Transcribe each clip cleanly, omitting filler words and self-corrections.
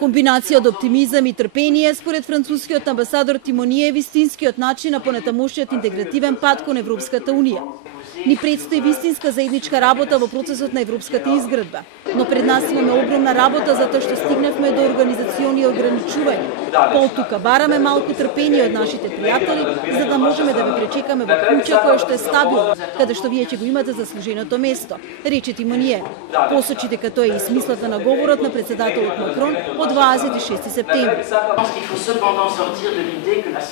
Комбинација од оптимизам и трпение според францускиот амбасадор Тимоние е вистинскиот начин на понатамошниот интегративен пат кон Европската унија. Ни предстои вистинска заедничка работа во процесот на европската изградба, но пред нас имаме огромна работа затоа што стигнавме до организациони ограничувања. Пол тука бараме малку трпение од нашите пријатели за да можеме да ве пречекаме во куќа која што е стабилна, каде што вие ќе го имате заслуженото место, рече Тимоние. Посочи дека тоа е и смислата на говорот на председателот Макрон од 26 септември.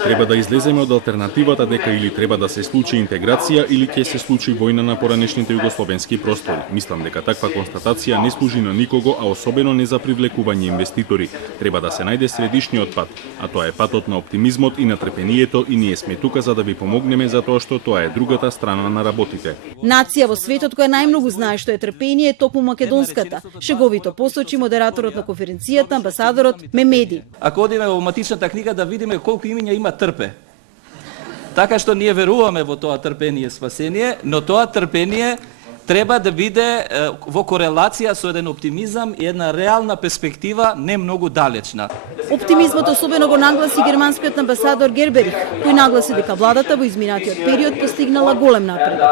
Треба да излеземе од алтернативата дека или треба да се случи интеграција или ќе се случи војна на поранешните југословенски простори. Мислам дека таква констатација не служи на никого, а особено не за привлекување инвеститори. Треба да се најде средишниот пат, а тоа е патот на оптимизмот и на трпението и ние сме тука за да ви помогнеме затоа што тоа е другата страна на работите. Нација во светот која најмногу знае што е трпение е токму македонската. Шеговито посочи модераторот на конференцијата, амбасадорот Мемеди. Ако одиме во матичната книга да видиме колку имиња има Трпе. Така што ние веруваме во тоа трпение спасение, но тоа трпение треба да биде во корелација со еден оптимизам и една реална перспектива не многу далечна. Оптимизмот особено го нагласи германскиот амбасадор Герберих, кој нагласи дека владата во изминатиот период постигнала голем напредок.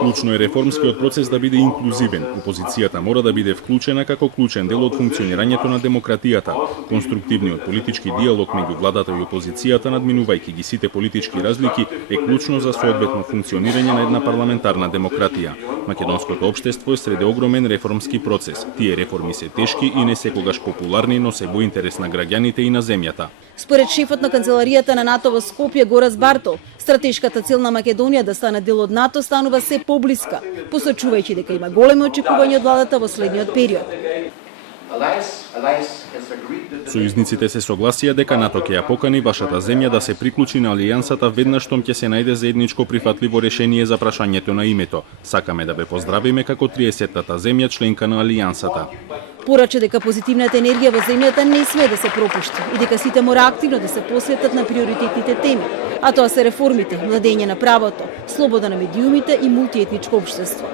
Клучно е реформскиот процес да биде инклузивен. Опозицијата мора да биде вклучена како клучен дел од функционирањето на демократијата. Конструктивниот политички диалог меѓу владата и опозицијата, надминувајќи ги сите политички разлики, е клучно за соодветно функционирање на една парламентарна демократија. Македонското општество е среде огромен реформски процес. Тие реформи се тешки и не секогаш популарни, но се во интерес на граѓаните и на земјата. Според шефот на канцеларијата на НАТО во Скопје Горас Бартол, стратешката цел на Македонија да стане дел од НАТО станува се поблиска, посочувајќи дека има големи очекувања од владата во следниот период. Сојузниците се согласија дека НАТО ќе ја покани вашата земја да се приклучи на алијансата веднаш штом ќе се најде заедничко прифатливо решение за прашањето на името. Сакаме да ве поздравиме како 30-тата земја членка на алијансата. Порача дека позитивната енергија во земјата не смее да се пропушти и дека сите мора активно да се посветат на приоритетните теми, а тоа се реформите, владење на правото, слобода на медиумите и мултиетничко општество.